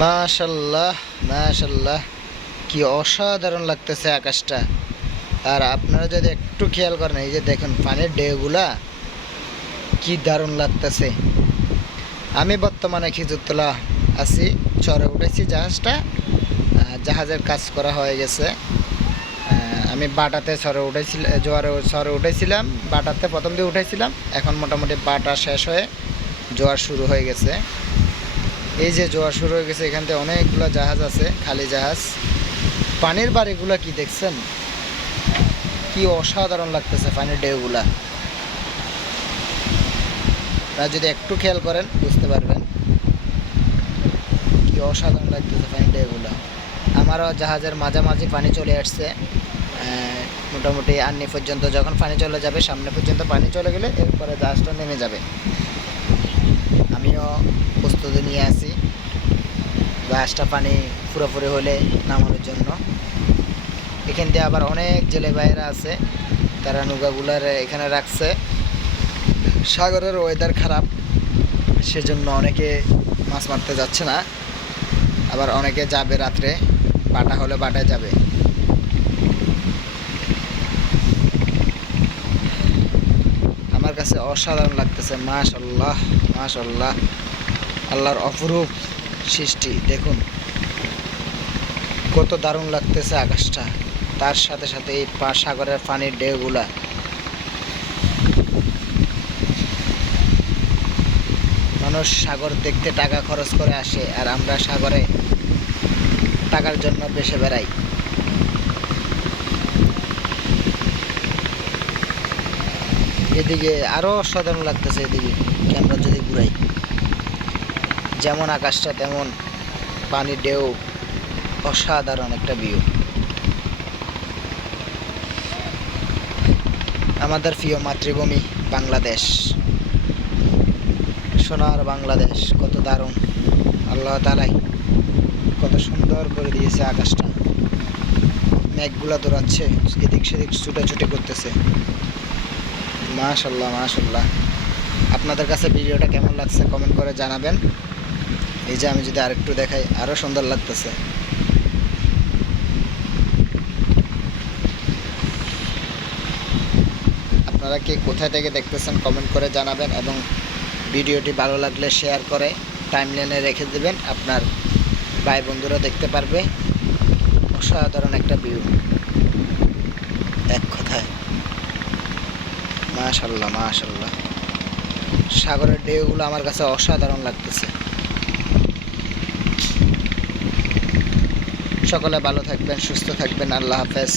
মাশাল্লাহ মাশাল্লাহ, কি অসাধারণ লাগতেছে আকাশটা। আর আপনারা যদি একটু খেয়াল করেন, এই যে দেখুন পানির ঢেউগুলা কি দারুণ লাগতেছে। আমি বর্তমানে খিজুরতলা আছি, চরে উঠেছি জাহাজটা। জাহাজের কাজ করা হয়ে গেছে। আমি বাটাতে চরে উঠেছিলাম, জোয়ারে চরে উঠেছিলাম, বাটাতে প্রথম দিয়ে উঠেছিলাম। এখন মোটামুটি বাটা শেষ হয়ে জোয়ার শুরু হয়ে গেছে। এই যে জোয়ার শুরু হয়ে গেছে, এখান থেকে অনেকগুলো জাহাজ আছে, খালি জাহাজ। পানির বাড়িগুলো কি দেখছেন, কি অসাধারণ লাগতেছে পানির ঢেউগুলা। আপনারা যদি একটু খেয়াল করেন বুঝতে পারবেন কি অসাধারণ লাগতেছে পানির ঢেউগুলা। আমারও জাহাজের মাঝামাঝি পানি চলে আসছে, মোটামুটি আন্নি পর্যন্ত। যখন পানি চলে যাবে, সামনে পর্যন্ত পানি চলে গেলে এরপরে জাহাজটা নেমে যাবে। আমিও প্রস্তুতি নিয়ে আছি জাহাজটা পানি পুরোপুরি হলে নামানোর জন্য। এখান দিয়ে আবার অনেক জেলে ভাইয়েরা আছে, তারা নৌকাগুলার এখানে রাখছে। সাগরের ওয়েদার খারাপ, সেজন্য অনেকে মাছ মারতে যাচ্ছে না। আবার অনেকে যাবে রাত্রে, বাটা হলে বাটায় যাবে। আমার কাছে অসাধারণ লাগতেছে। মাশাল্লাহ মাশাল্লাহ, আল্লাহর অপরূপ সৃষ্টি। দেখুন কত দারুণ লাগতেছে আকাশটা, তার সাথে সাথে এই সাগরের পানির ঢেউগুলা। মানুষ সাগর দেখতে টাকা খরচ করে আসে, আর আমরা সাগরে টাকার জন্য বেশি বেড়াই। এদিকে আরও অসাধারণ লাগতেছে, এদিকে ক্যামেরা যদি ঘুরাই, যেমন আকাশটা তেমন পানির ঢেউ। অসাধারণ একটা ভিউ। আমাদের প্রিয় মাতৃভূমি বাংলাদেশ, সোনার বাংলাদেশ, কত দারুণ। আল্লাহ তাআলাই কত সুন্দর করে দিয়েছে আকাশটা। মেঘগুলা দৌড়াচ্ছে, এদিক সেদিক ছুটাছুটি করতেছে। মাশাল্লাহ মাশাল্লাহ। আপনাদের কাছে ভিডিওটা কেমন লাগছে কমেন্ট করে জানাবেন। এই যে আমি যদি আরেকটু দেখাই, আরও সুন্দর লাগতেছে। আপনারা কে কোথায় থেকে দেখতেছেন কমেন্ট করে জানাবেন, এবং ভিডিওটি ভালো লাগলে শেয়ার করে টাইমলাইনে রেখে দেবেন, আপনার ভাই বন্ধুরা দেখতে পারবে। অসাধারণ একটা ভিউ, এক কথায় মাশাল্লাহ মাশাল্লাহ। সাগরের ঢেউগুলো আমার কাছে অসাধারণ লাগতেছে। সকলে ভালো থাকবেন, সুস্থ থাকবেন। আল্লাহ হাফেজ।